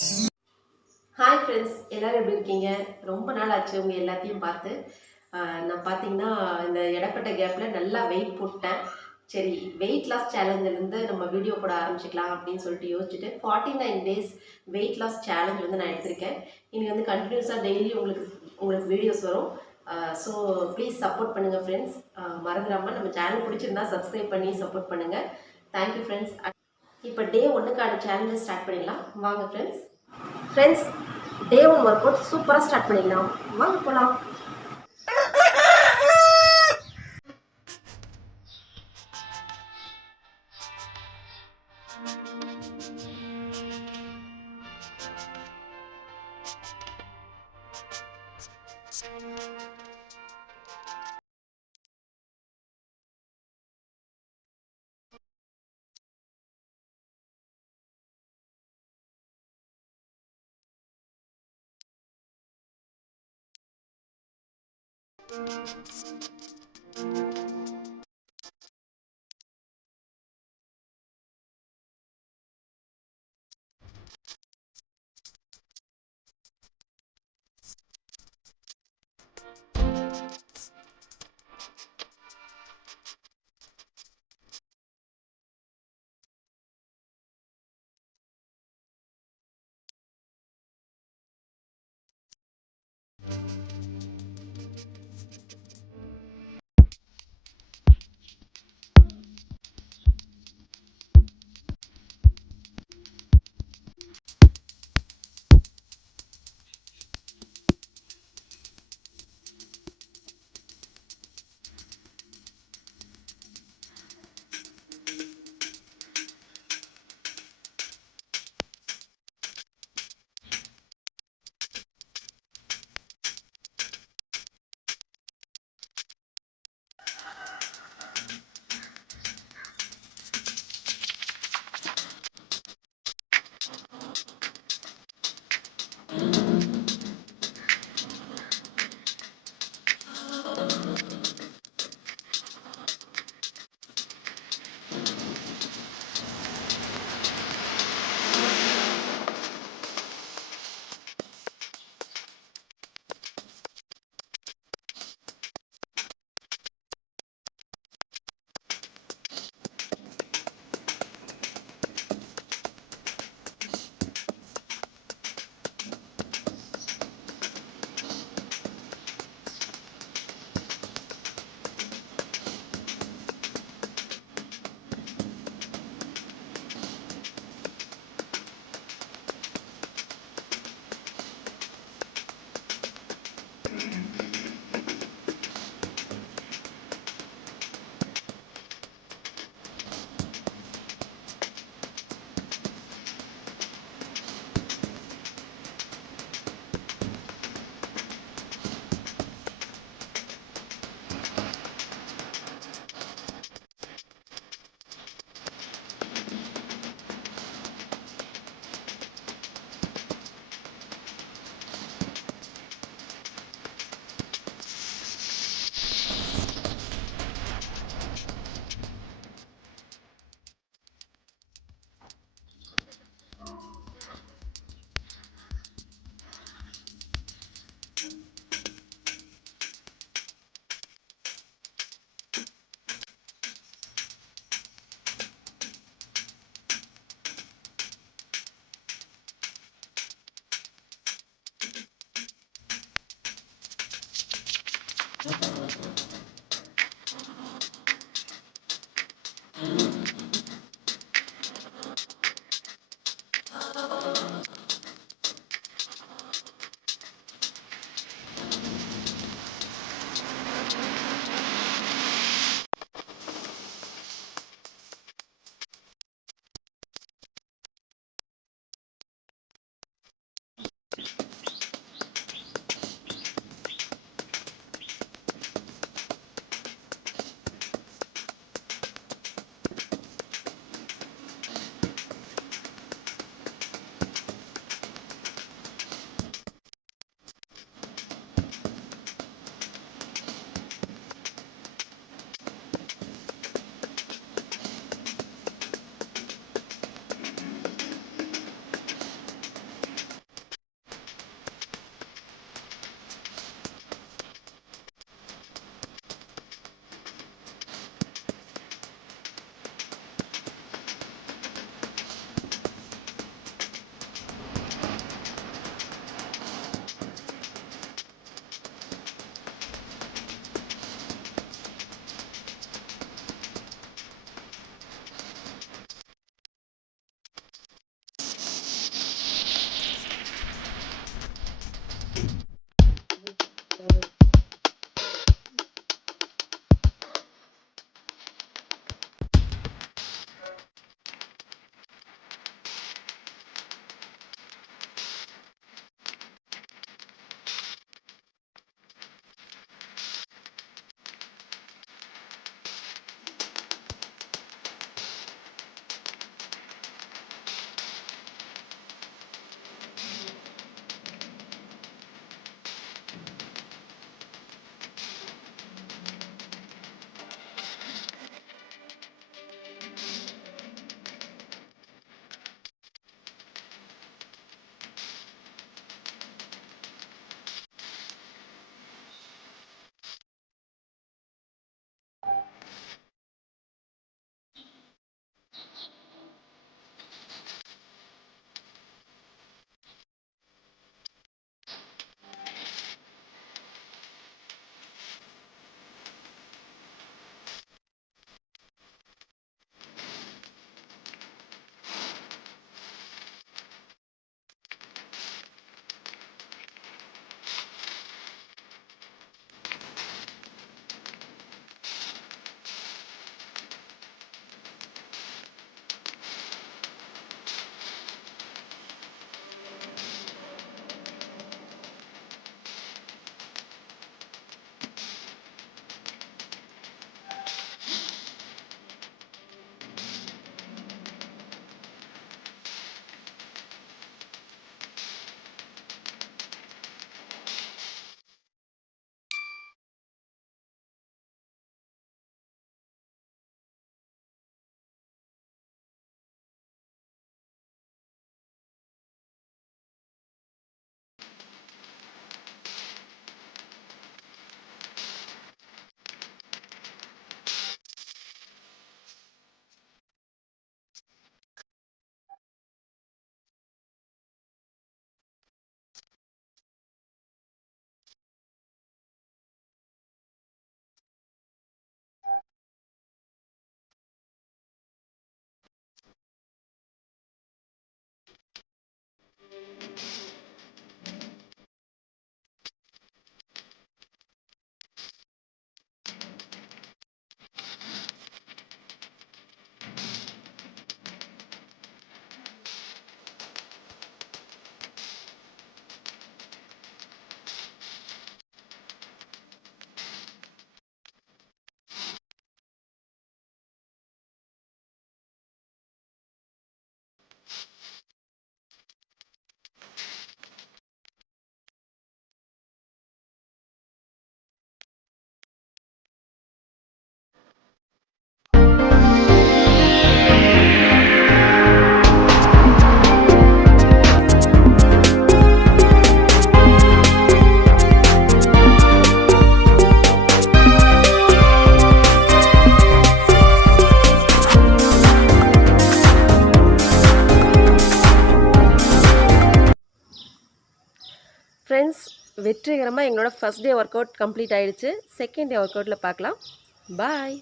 Hi friends, எல்லாரும் எப்படி இருக்கீங்க? ரொம்ப நாள் ஆச்சு உங்க எல்லாத்தையும் பார்த்து. நான் பார்த்தீங்கன்னா, இந்த இடைப்பட்ட கேப்பில் நல்லா வெயிட் போட்டேன். சரி, வெயிட் லாஸ் சேலஞ்சிலேருந்து நம்ம வீடியோ போட ஆரம்பிச்சுக்கலாம் அப்படின்னு சொல்லிட்டு யோசிச்சுட்டு 49 டேஸ் வெயிட் லாஸ் சேலஞ்ச் வந்து நான் எடுத்திருக்கேன். இனி வந்து கண்டினியூஸாக டெய்லி உங்களுக்கு உங்களுக்கு வீடியோஸ் வரும். ஸோ ப்ளீஸ் சப்போர்ட் பண்ணுங்கள் ஃப்ரெண்ட்ஸ். மறந்துடாமல் நம்ம சேனல் பிடிச்சிருந்தா சப்ஸ்கிரைப் பண்ணி சப்போர்ட் பண்ணுங்கள். Thank you friends. இப்போ டே 1க்கான சேலஞ்சை ஸ்டார்ட் பண்ணிடலாம். வாங்க ஃப்ரெண்ட்ஸ். ஃப்ரெண்ட்ஸ், டே 1 ஒர்க் அவுட் சூப்பராக ஸ்டார்ட் பண்ணிடலாம். வாங்க போகலாம். ஃப்ரெண்ட்ஸ், வெற்றிகரமாக எங்களோட first day work out complete ஆயிடுச்சு. செகண்ட் டே ஒர்க் அவுட்டில் பார்க்கலாம். பாய்.